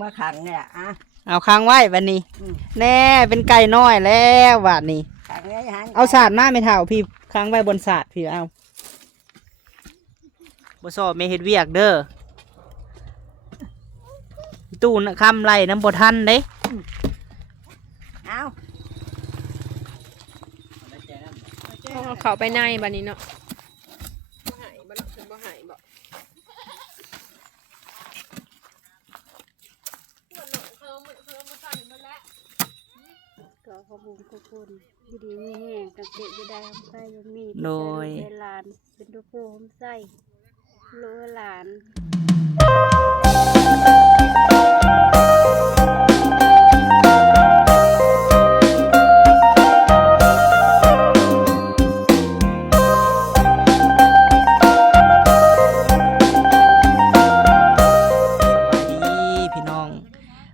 มาขังเนี่ยอ่ะเอาค้างไว้วันนี้แน่เป็นไก่น้อยแล้ววันนี้เอาศาสตร์มาไม่เท่าพี่ค้างไว้บนศาสตร์พี่เอาบ่สอบไม่เฮ็ดเวียกเด้อตู้น่ะคำไรน้ำบ่ทันเด้เอาเขาไปในบัดนี้เนาะบ่หายบ่เนาะบ่หายบ่ก็ขอบคุณทุกคนดีมีแห้งกับเด็กจะได้ทำไส้ยังมีโดยหลานเป็นตัวโฟมไส้โลหลาน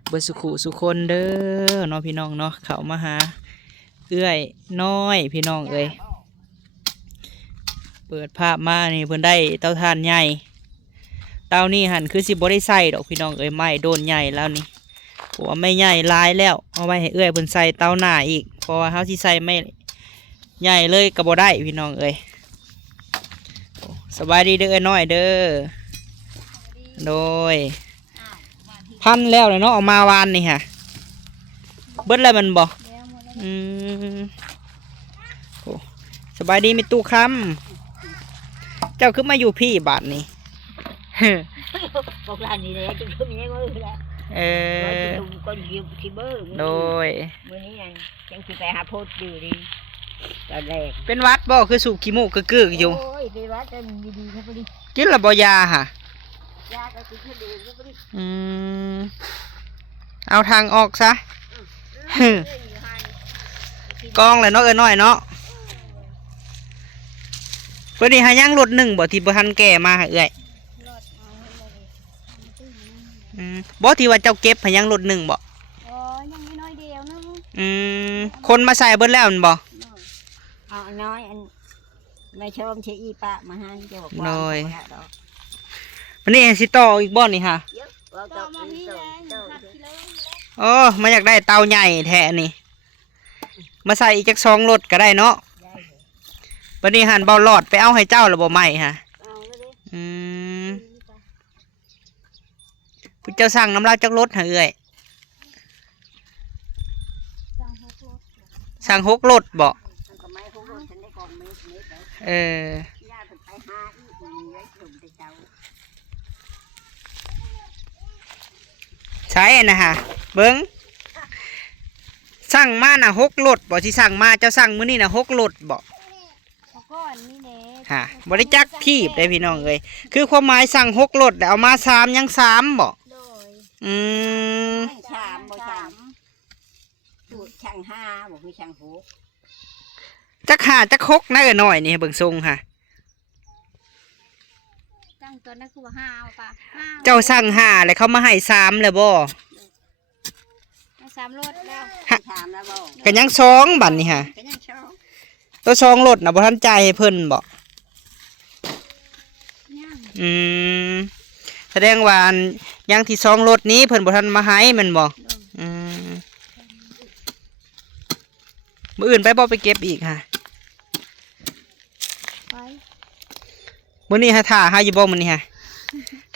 เบิดสุขุสุคนเด้อเนาะพี่น้องเนาะเขามาหาเอื้อยน้อยพี่น้องเอ้ยเปิดภาพมานี่เพิ่นได้เตาถ่านใหญ่เตานี่หันคือสิบ่ได้ใส่ดอกพี่น้องเอ้ยไม้โดนใหญ่แล้วนี่เพราะว่าไม่ใหญ่หลายแล้วเอาไว้ให้เอื้อยเพิ่นใส่เตาหน้าอีกเพราะว่าเฮาสิใส่ไม่ใหญ่เลยก็บ่ได้พี่น้องเอ้ยสบายดีเด้อน้อยเด้อโดยพันแล้วเลยเนาะออกมาวานนี่ฮะเบิดอะไรมันบอกโอ้สบายดีมีตู้คำเจ้าขึ้นมาอยู่พี่บาทนี่บอกร้านนี้เลยจะขึ้นยังไงแล้วก็ยิบที่เบอร์โดยมื้อนี้ยังสิไปหาโพดอยู่ดีตอนแรกเป็นวัดบ่คือสูบขี้มูกกึกๆอยู่โอ้ยเป็นวัดดีๆครับพอดีกินละบ่ยาค่ะยาก็กินแค่เดียวครับพอดีเอาทางออกซะกองเลยเนาะน้อยเนาะพอดีหายังรถหนึ่งบ่ที่บ่ทันแก่มาเอ้ยบ่ที่ว่าเจ้าเก็บหายังรถหนึ่งบ่ยังมีน้อยเดียวนึงคนมาใส่เบิดแล้วมันบ่เอาน้อยอันไม่ชมเชอีปะมาให้เจ้าบอกว่าวันนี้สิต่ออีกบ่นี่ค่ะโอ้มาอยากได้เตาใหญ่แท้นี่มาใส่อีกจัก2 รถก็ได้เนาะวันนี้หันเบาหลอดไปเอาให้เจ้าหรือบ่ใหม่ฮะผู้เจ้าสั่งน้ำลายจักรถเหรอเอ้ยสั่ง6 รถบ่ใช่นะฮะเบิ้งสั่งมาน่ะ6 รถบ่ที่สั่งมาเจ้าสั่งมื้อนี้น่ะ6 รถบ่ฮะบริจักขีบได้พี่น้องเลยคือความหมายสั่ง6 รถแต่เอามา3ยัง3บ่3บ่สูตรช่าง5บ่คือช่าง6จัก5จัก6นะเอ้อน้อยนี่เบิ่งทรงค่ะตั้งตัวนั้นคือว่า5ป่ะเจ้าสั่ง5แล้วเขามาให้3แล้วบ่3 รถแล้ว3แล้วบ่ก็ยัง2บัดนี่ฮะก็ยัง2ตัว2 รถน่ะบ่ทันจ่ายให้เพิ่นบ่แสดงว่ายังที่2 รถนี้เพิ่นบ่ทันมาให้แม่นบ่มื้ออื่นไปบ่ไปเก็บอีกค่ะไปมื้อนี้หาถ่าหาอยู่บ่มื้อนี้ฮะ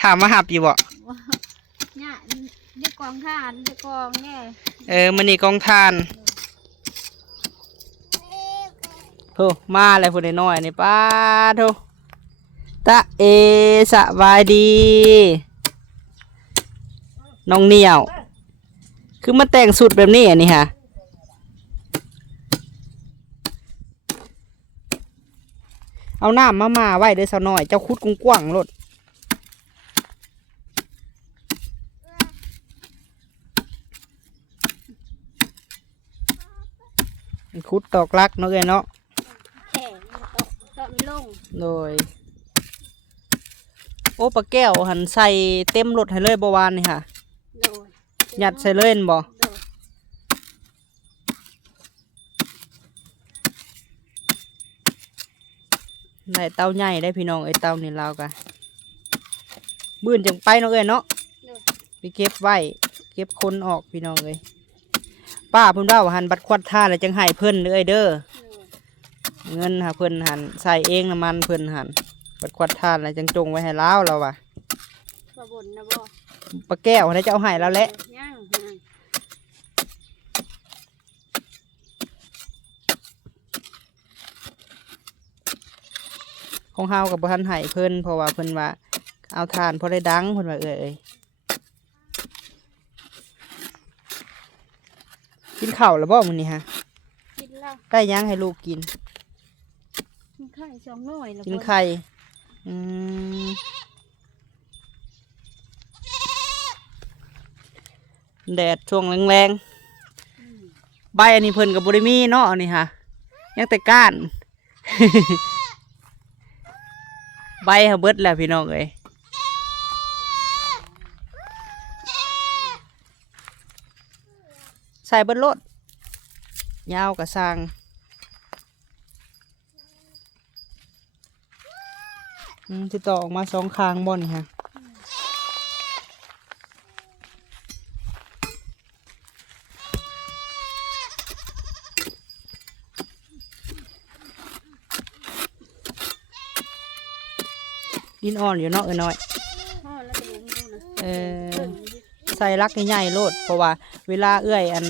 ถามมาหับอยู่บ่เนี่ยได้กองทานได้กองแน่มื้อนี้กองทานโธ่มาแล้วผู้น้อยนี่ป้าโธ่ตะเอสบายดีน้องเหนียวคือมาแต่งสุดแบบนี้อันนี้ฮะเอาน้ำมาไว้เด้อสาวน้อยเจ้าคุดกว้างๆรถคุดตอกลักเนาะเนาะตอกไม่ลงโดยโอ้ปลาแก้วหันใส่เต็มรถให้เลยบ่วานนี่ค่ะหยัดใส่เลยบ่ได้เตาใหญ่ได้พี่น้องไอ้เตานี่เรากะบื้นจังไปเนาะเนาะไปเก็บไว้ ก็บคนออกพี่น้องเลยป้าเพิ่นเล่าหันบัตรควัดท่าแล้วจังให้เพิ่นเลยเด้อเงินหาเพิ่นหันใส่เองน้ำมันเพิ่นหันบัตรควัดท่าแล้วจังจงไว้ให้ล้าวเราว่ะ บ่บ่นนะบ่ ปลาแก้วให้เจ้าให้แล้วแหละ ย่าง ของเฮากับบ่ทันให้เพิ่นเพราะว่าเพิ่นว่าเอาทานพอได้ดังเพิ่นว่ากินข้าวแล้วบ่มื้อนี้ฮะ กินแล้ว ได้หยังให้ลูกกิน กินไข่2หน่วยแล้ว กินไข่แดดช่วงแรงๆใบอันนี้เพิ่นกับบริมีเนาะอันนี้ค่ะยังแต่ก้าน ใบเขาเบิดแล้วพี่น้องเอ้ยใส่เบิดโลดยาวกับสร้างติดต่อออกมาสองคางบ่นี่ฮะดินอ่อนอยู่เนาะน้อย พ่อแล้วจะลุงดูนะ ใส่ลักใหญ่ๆโลดเพราะว่าเวลาเอื้อยอัน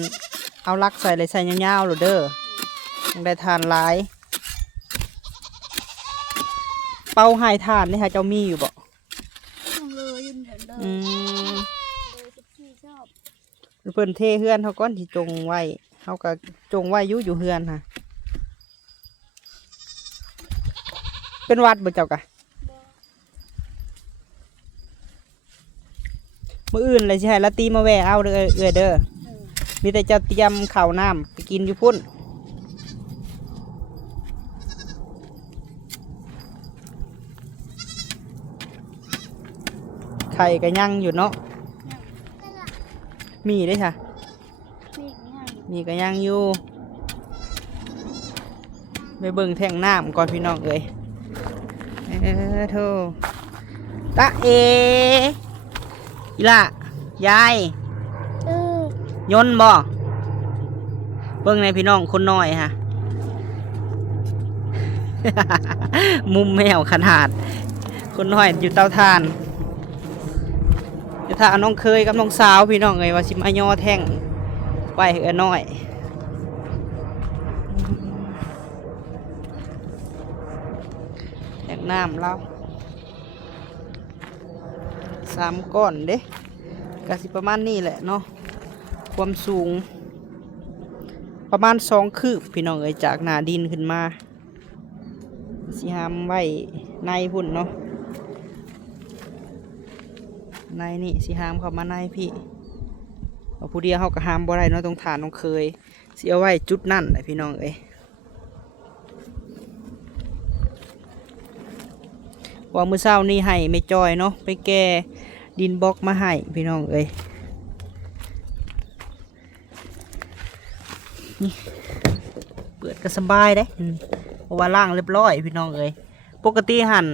เอาลักใส่เลยใส่ยาวๆโลดเด้อยังได้ทานหลายเป้าหายทานนี่ฮะเจ้ามีอยู่บ่ ต้องเลยยืนเดินเลยเลยที่ชอบ เพิ่นเทเฮือนเขาก้อนที่จงไว้เขาก็จงไว้อยู่เฮือนค่ะเป็นวัดบ่เจ้ากะมื้ออื่นเลยสิให้ละตีมาแวะเอาเด้อเด้อมีแต่เจ้าเตรียมข้าวน้ำไปกินอยู่พุ่นไข่ก็ยังอยู่เนาะมีได้ค่ะ มีก็ยังอยู่ไปเบิ่งแท่งน้ำก่อนพี่น้องเอ้ยโธ่ตะเออีล่ะยายยนต์บ่เบิ่งในพี่น้องคนน้อยฮะ มุมแมวขนาดคนน้อยอยู่เตาถ่านจะถ้าเอาน้องเคยกับน้องสาวพี่น้องเอ้ยว่าสิมาย่อแท่งไปเหือน้อยแท่งน้ำเรา3 ก้อนเด้ก็สิประมาณนี้แหละเนาะความสูงประมาณ2 คืบพี่น้องเอ้ยจากหน้าดินขึ้นมาสิหามไว้ในพุ่นเนาะในนี่สิหามเข้ามาในพี่ผู้เดียวเขาก็หามบ่ได้เนาะต้องฐานต้องเคยสิเอาไว้จุดนั่นแหละพี่น้องเอ้ยว่ามื้อเช้านี่ให้ไม่จอยเนาะไปแก่ดินบล็อกมาให้พี่น้องเอ้ยนี่เปิดก็สบายเด้เพราะว่าล่างเรียบร้อยพี่น้องเอ้ยปกติหั่น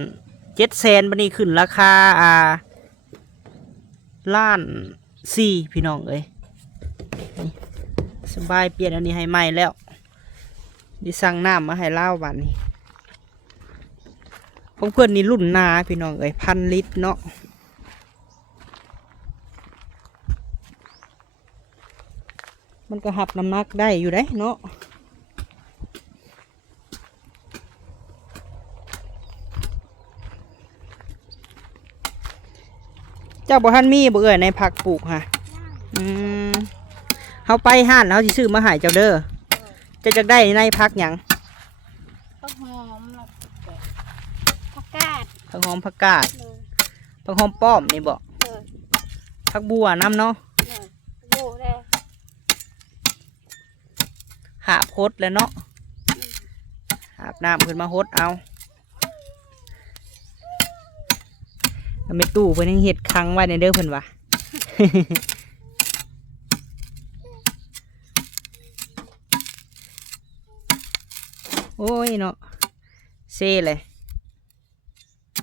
700,000บัดนี้ขึ้นราคา1,400,000พี่น้องเอ้ยสบายเปลี่ยนอันนี้ให้ใหม่แล้วดิสั่งน้ำมาให้เล่าวันนี้ของเพื่อนนี่รุ่นนาพี่น้องเอ้ย1,000 ลิตรเนาะมันก็หับน้ำหนักได้อยู่ได้เนาะเจ้าบ่ทันมีบ่เอ่ยในผักปลูกค่ะเขาไปห้านแล้วสิซื้อมาใหายเจ้าเด้อจะจักได้ในผักหยัง ผักหอมผักกาด ผักหอมผักกาดผักหอมป้อมนี่บ่ผักบัวน้ำเนาะ โบเลย หาบฮดแล้วเนาะหาบน้ำขึ้นมาฮดเอาไม่ตู้เพิ่นยังเห็ดคังไว้ในเด้อเพิ่นว่ะ โอ้ยเนาะเซ่เลย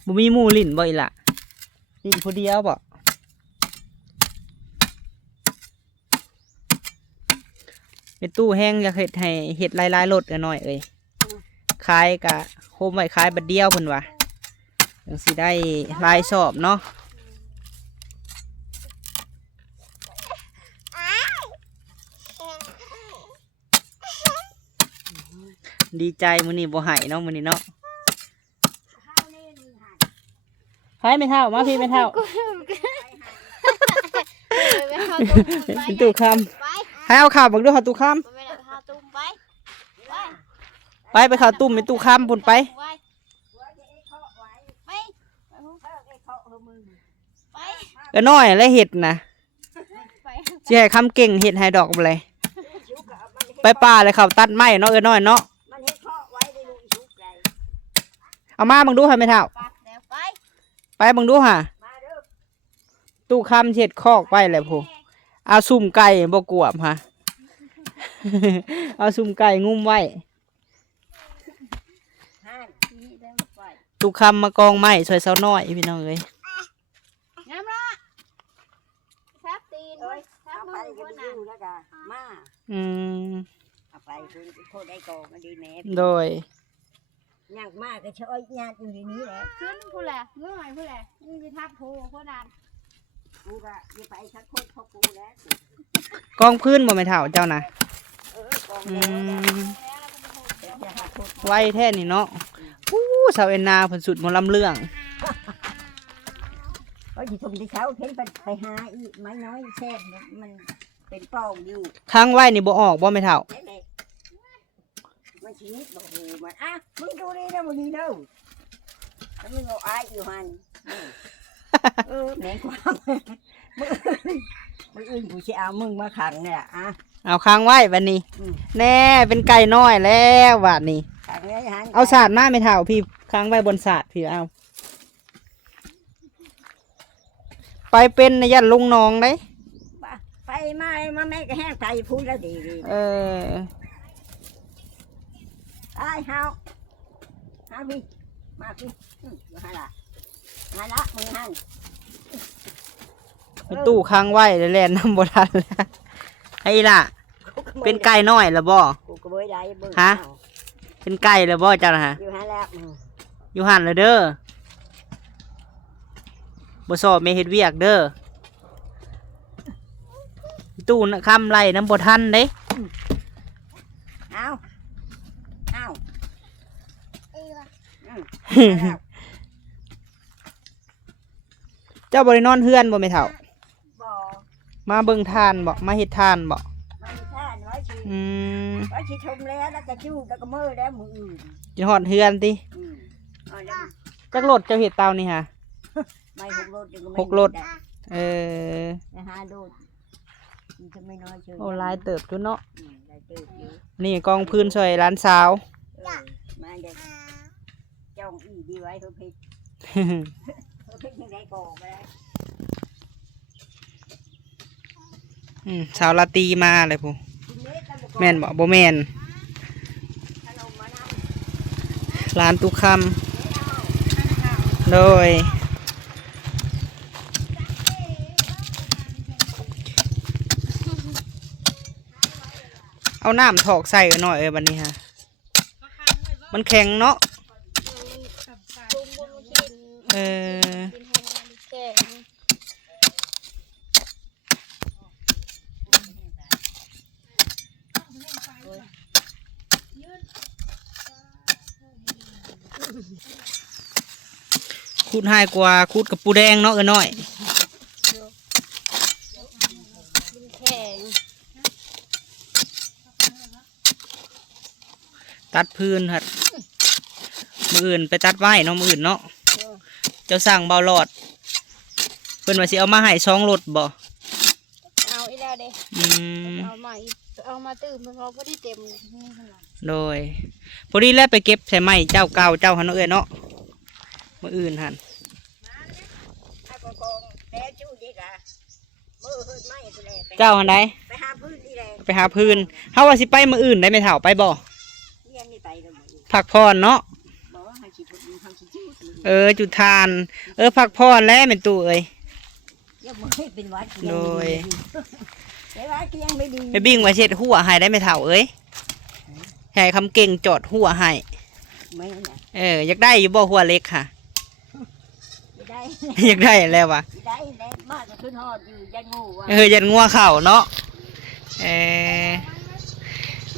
บ่มีหมูลิ้นบ่อีหล่ะลิ้นผู้เดียวบ่ เป็นตู้แห้งอยากเฮ็ดให้เฮ็ดหลายๆรถหน่อยเอ้ยขายกะโฮมไว้ขายบัดเดียวเพิ่นว่าจังสิได้หลายสอบเนาะดีใจมื้อนี้บ่ให้เนาะมื้อนี้เนาะไปไม่เท่ามาพี่ไม่เท่าเป็นตู้คำให้เอาข่าวบักด้วยข่าวตู้คำไปข่าวตุ้มเป็นตู้คำพุ่นไปก็น้อยและเห็ดนะสิให้คำเก่งเห็ดให้ดอกอะไรไปป่าเลยเขาตัดไม้เนาะน้อยเนาะเอามาบังดูให้ไม่เท่าไปบังดูค่ะตู้คำเห็ดคอกไปเลยพูเอาซุ่มไก่บ่กวบฮะ เอาซุ่มไก่งุ้มไว้ตู้คำมากองไม้ซอยเสาน้อยพี่น้องเอ้ยงามละทับตีนทับมือคนน่ะแล้วก็มาเอาไปคือโคตรได้กองมันดีแม่โดยยากมากก็ช่วยญาติอยู่ในนี้แหละขึ้นผู้แหละเมื่อไหร่ผู้แหละนี่จะทับผู้คนนั้นกูก็อย่าไปชักโคตรเขากูแล้วกองพื้นบ่ไม่เท่าเจ้านะไว้แท่นี่เนาะสาวเอ็นนาผลสุดหมอลำเรื่องก็อยู่ตรงที่เขาเห็นไปหาอีไม้น้อยแช่มันเป็นปองอยู่ค้างไว้นี่บ่ออกบ่ไม่เท่ามันชีวิตบอกหูมันมึงดูนี่นะมึงนี่เด้อแล้วมึงเอาอายอยู่หันแหนความมึงอื่นกูจะเอามึงมาขังเนี่ยเอาค้างไว้วันนี้แน่เป็นไก่น้อยแล้ววันนี้เอาศาสตร์มาไม่เท่าพี่ค้างไว้บนศาสตร์พี่เอาไปเป็นในยันลุงน้องได้ไปมาแม่ก็แห้งใจพูดแล้วดีไอ้เฮาพี่มาพี่มาละมึงหันตู้ค้างไว้แล่นน้ำบทันแล้วไอ้ล่ะเป็นไก่น้อยแล้วบ่ฮะเป็นไก่แล้วบ่จ้าฮะอยู่หันแล้วอยู่หันเลยเด้อบ่สอบไม่เฮ็ดเวียกเด้อตู้น่ะคำไรน้ำบทันเด้เอาเจ้าบริโนอนเฮือนบ่ไม่เท่ามาเบิ่งทานบ่มาเฮ็ดทานบ่ไว้ชิชมแล้วก็จู้แล้วก็มือแล้วมืออื่นจะหอดเฮือนติจักรถเจ้าเฮ็ดเตานี่ฮะไม่6 รถหาโดดโอ้ลายเติบจุเนาะนี่กองพื้นซอยร้านสาวมาเด็กจ้องอีดีไว้เพื่อพิษยังไงก่อไปสาวลาตีมาเลยพูแม่นบ่แม่นร้านตุคำโดยเอาน้ำถอกใส่หน่อยบัดนี้ฮะมันแข็งเนาะคูดให้กว่าคูดกับปูแดงเนาะน้อยตัดพื้นฮะมืออื่นไปตัดไว้เนาะมืออื่นเนาะเจ้าสั่งเบาหลอดเพิ่นว่าสิเอามาให้2 รถบ่เอาอีแล้วเด้เอามาตื่นเพิ่นเอาพอดีเต็มโดยพอดีแล้วไปเก็บใส่ไม้เจ้าเก่าเจ้าหันเนาะมืออื่นหันเจ้าหันได้ไปหาพื้นนี่แหละไปหาพื้นเฮาว่าสิไปมืออื่นได้ไหมเถ่าไปบ่ผักพรเนาะจุดทานผักพรแล้วเป็นตู้เอ้ยโดย แต่ว่าก็ยังไม่ดี ไปบิ้งมาเช็ดหัวให้ได้ไหมเถ่าเอ้ยให้คำเก่งจอดหัวให้ ไม่นะ อยากได้อยู่บ่หัวเล็กค่ะ ไม่ได้ อยากได้แล้ววะ ไม่ได้ได้มากก็ขึ้นฮอดอยู่ยันงูว่ะ ยันงัวเข่าเนาะ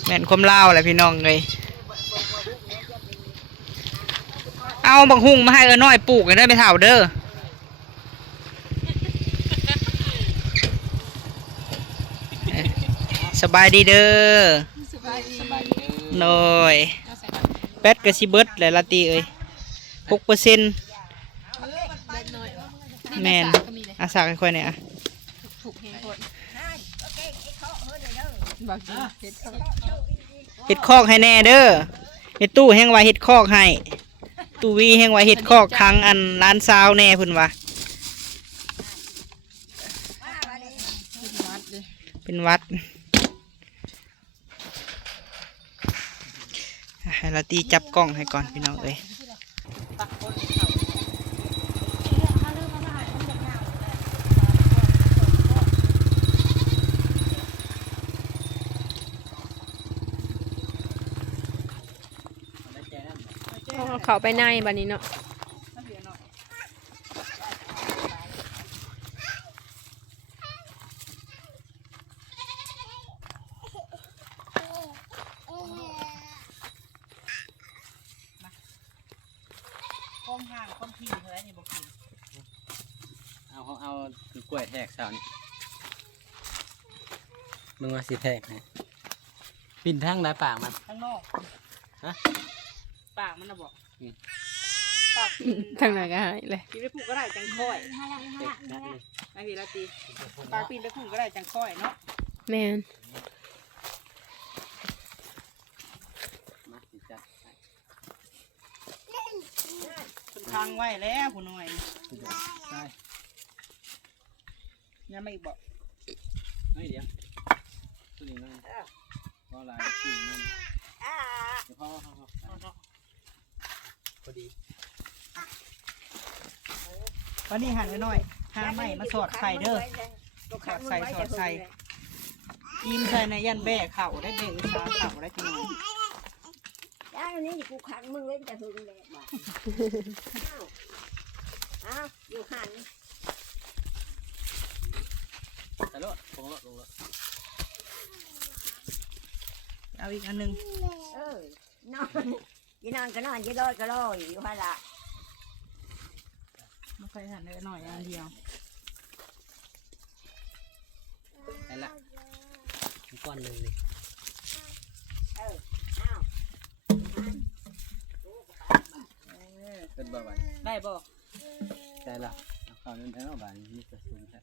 แม่นความเล่าวแหละพี่น้องเลยเอาบักหุ่งมาให้น้อยปลูกกันได้ไปเถ่าเด้อสบายดีเด้อหน่อยแป๊ดกระซิเบิดเลยละตีเอ้ย6%แม่นอาสาค่อยๆเนี่ยอะ ถูกเฮงคน โอเคไอ้เขาเฮ้ยเด้อ บอกกินเฮ็ดเขา เฮ็ดคอกให้แน่เด้อเฮ็ดตู้แห้งไว้เฮ็ดคอกให้ตู้วีแห้งไว้เฮ็ดคอกครั้งอันร้านซาวแน่พุ่นวะ วัดเลย เป็นวัดให้ลาตีจับกล้องให้ก่อนพี่น้องเอ้ย เขาไปในบัดนี้เนาะก้มห่างก้มทีเท่าไรนี่บอกกิน เอากล้วยแทกสาวนี่มึงว่าสิแทกนะปิ่นทั้งหลายปากมัน ข้างนอก ฮะ ปากมันนะบอก ปากทางไหนก็หายเลย กินไปผูกก็ได้จังค่อย เด็กนัดเลย ไอ้พี่ลาตีปากปีนไปผูกก็ได้จังค่อยเนาะ แม่น มาสิจัดให้ คุณทางไว้แล้วผู้น้อย ใช่ ยังไม่อีกบอก ไม่เดี๋ยวตัวนี้มันพอหลายขึ้นมันเดี๋ยวพ่อพอดี วันนี้หั่นไว้หน่อยห้ามไม่มาสอดไข่เด้อ สอดใส่สอดใส่ ยิ้มใส่ในยันแบกเข่าได้เบกขาเข่าได้พี่น้อย ย่านี้กูขังมึงเล่นแต่หึงเลยบ่อ้าวอยู่หัน แต่รถลงรถ เอาอีกอันหนึง นอนยีนอนก็นอนยีรอดก็รออยู่หันละ มาใส่หั่นได้หน่อยอันเดียว ได้ละก้อนหนึ่งนี่ อ้าว เป็นบ่าว ได้บ่ ได้ละเอาข้าวนั้นแล้วบานนี่จะสูงแท้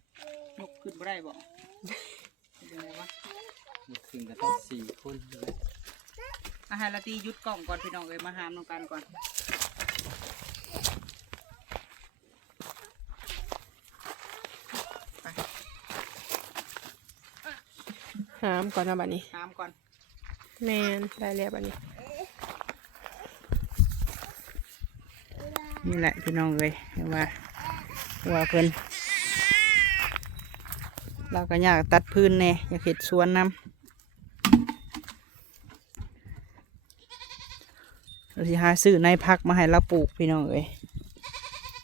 ยกขึ้นบ่ได้บ่เป็นไงวะ มีขึ้นก็ต้อง4 คนเลย อาหารละตีหยุดกล่องก่อนพี่น้องเอ้ยมาหามน้องกันก่อน หามก่อนนะบัดนี้ หามก่อน แม่นได้แล้วบัดนี้ นี่แหละพี่น้องเอ้ยเห็นว่าเพิ่นเราก็อยากตัดพื้นแน่อยากเห็ดสวนน้ำเราสิหาซื้อในพักมาให้เราปลูกพี่น้องเอ้ย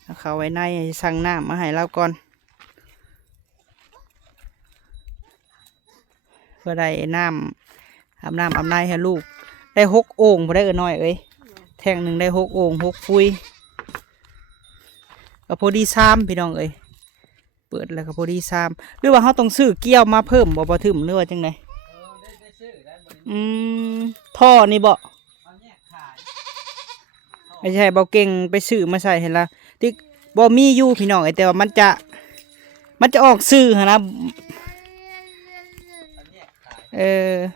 เอาเขาไว้ในสั่งน้ำมาให้เราก่อนเพื่อได้น้ำอาบน้ำอาบในให้ลูกได้6 โอ่งพอได้น้อยเอ้ยแท่งหนึ่งได้6 โอ่ง6 ฟุยก็พอดีซ้ำพี่น้องเอ้ยเปิดแล้วก็พอดีซ้ำหรือว่าเขาต้องซื้อเกี้ยวมาเพิ่มบ่ถึมหรือว่าจังไงท่อนี่บ่ไม่ใช่บ่เก่งไปซื้อมาใส่เห็นละที่บ่มีอยู่พี่น้องไอ้แต่ว่ามันจะออกซื้อหนนะ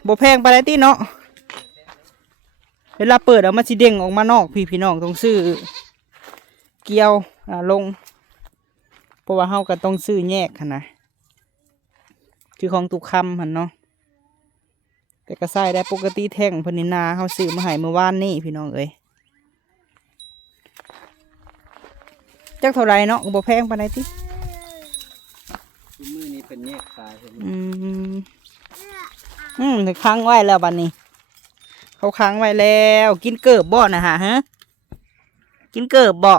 บ่แพงไปเลยติเนาะเวลาเปิดเอามาสิเด้งออกมานอกพี่น้องต้องซื้อเกี่ยวลงเพราะว่าเฮาก็ต้องซื้อแยกหั่นนะคือของตุกคำหั่นเนาะแต่ก็ใส่ได้ปกติแท่งเพิ่นนี่นาเฮาซื้อมาให้เมื่อวานนี้พี่น้องเอ้ยจักเท่าไรเนาะบ่แพงปานใดติ มือนี้เป็นแยกขายเห็นไหม อืม ค้างไว้แล้วบัดนี้ เขาค้างไว้แล้วกินเกิบบ่นะฮะกินเกิบบ่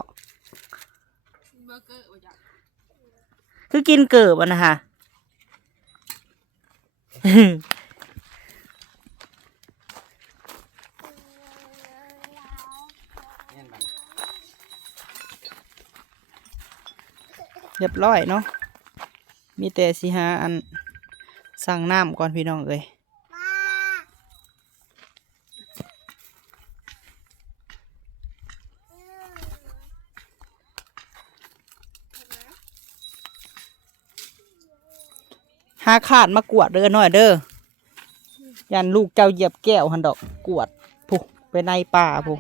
คือกินเกิบอ่ะนะฮะ เนี่ยบัด เรียบร้อยเนาะมีแต่สิหาอันสั่งน้ำก่อนพี่น้องเอ้ยหาขาดมากวดเด้อหน่อยเด้อยันลูกเจ้าเหยียบแก้วหันดอกกวดผู้ไปในป่าผู้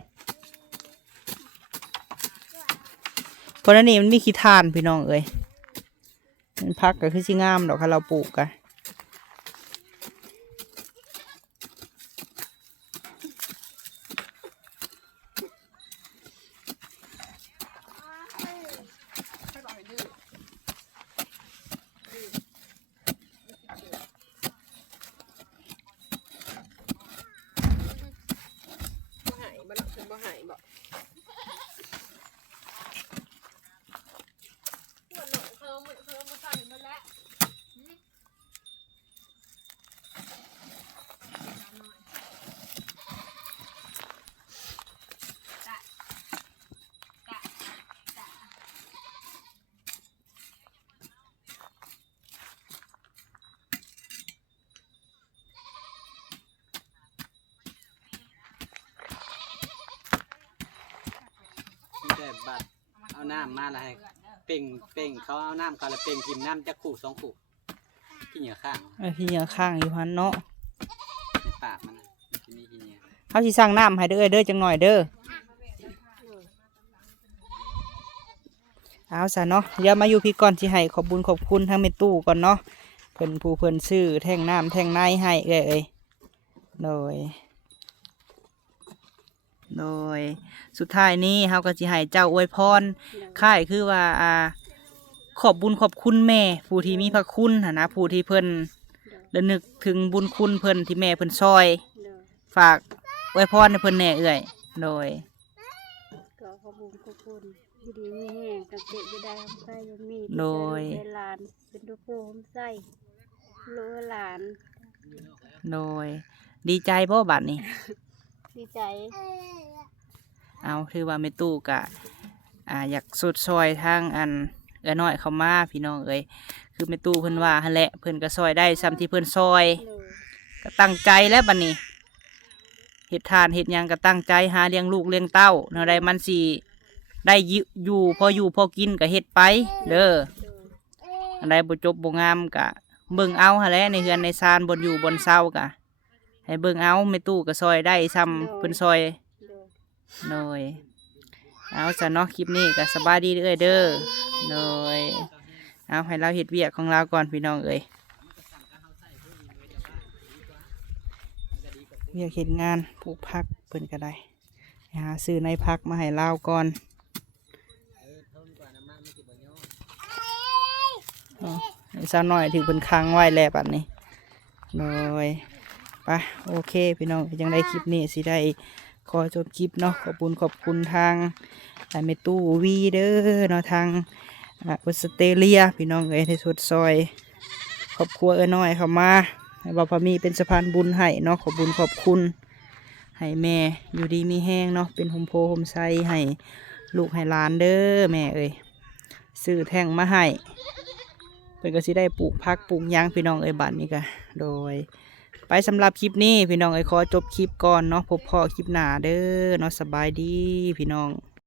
เพราะนั่นนี่มันมีขี้ทานพี่น้องเอ้ยมันพักก็คือสิงามดอกค่ะเราปลูกกันแต่บัดเอาน้ำมาแล้วให้เป่งเขาเอาน้ำเขาแล้วเป่งกินน้ำจะขู่2ขู่ขี้เหนียวข้าง ขี้เหนียวข้างอยู่หันเนาะ ในปากมันจะมีขี้เหนียว เขาสิสั่งน้ำให้เด้อเด้อจังหน่อยเด้อเอาซะเนาะเดี๋ยวมาอยู่พี่ก่อนสิให้ขอบบุญขอบคุณทั้งเมตู้ก่อนเนาะเพิ่นผู้เพิ่นซื้อแท่งน้ำแท่งในให้เอ้ยโดยสุดท้ายนี้เฮาก็สิให้เจ้าอวยพรค่ายคือว่าขอบบุญขอบคุณแม่ผู้ที่มีพระคุณหั่นนะผู้ที่เพิ่นระลึกถึงบุญคุณเพิ่นที่แม่เพิ่นซอย ฝากอวยพรให้เพิ่นแน่โดย ก็ขอบคุณขอบคุณอยู่ดีมีแห้งตั้งแต่จะได้ทำไส้ยังมี โดย เป็นหลานเป็นตัวโปมไส้โลหลาน โดยดีใจบ่บัดนี้ ดีใจ เอาถือว่าแม่ตู้กะอยากสุดซอยทางอันน้อยเข้ามาพี่น้องเอ้ยคือแม่ตู้เพิ่นว่าหั่นแหละเพิ่นก็ซอยได้ซ้ำที่เพิ่นซอย เลย ก็ตั้งใจแล้วบัดนี้เฮ็ดทานเฮ็ดหยังก็ตั้งใจหาเลี้ยงลูกเลี้ยงเต้าแนวใดมันสิได้อยู่พอกินก็เฮ็ดไปเด้ออันใดบ่จบบ่งามก็เบิ่งเอาหั่นแหละในเฮือนในซานบ่อยู่บ่เศร้าก็ให้เบิ่งเอาแม่ตู้ก็ซอยได้ซ้ำเพิ่นซอย เลย โดยเอาซะเนาะคลิปนี้ก็สบายดีเด้อเด้อโดยเอาให้เราเฮ็ดเวียกของเราก่อนพี่น้องเอ้ยเวียกเฮ็ดงานปลูกผักเพิ่นก็ได้หาซื้อในผักมาให้เราก่อนให้สาวน้อยถึงเพิ่นค้างไว้แล้วบัดนี้โดยไปโอเคพี่น้องยังได้คลิปนี้สิได้ขอจบคลิปเนาะขอบคุณทางเมตู้วีเด้อเนาะทางออสเตรเลียพี่น้องเอ้ยในสุดซอยครอบครัวน้อยเข้ามาให้บ่าวพามีเป็นสะพานบุญให้เนาะขอบคุณให้แม่อยู่ดีมีแห้งเนาะเป็นโฮมโพโฮมไซให้ลูกให้หลานเด้อแม่เอ้ยซื้อแท่งมาให้เพิ่นก็สิได้ปลูกผักปลูกหยังพี่น้องเอ้ยบัดนี้ก็โดยไปสำหรับคลิปนี้พี่น้องเอ้ยขอจบคลิปก่อนเนาะพบพ่อคลิปหน้าเด้อเนาะสบายดีพี่น้อง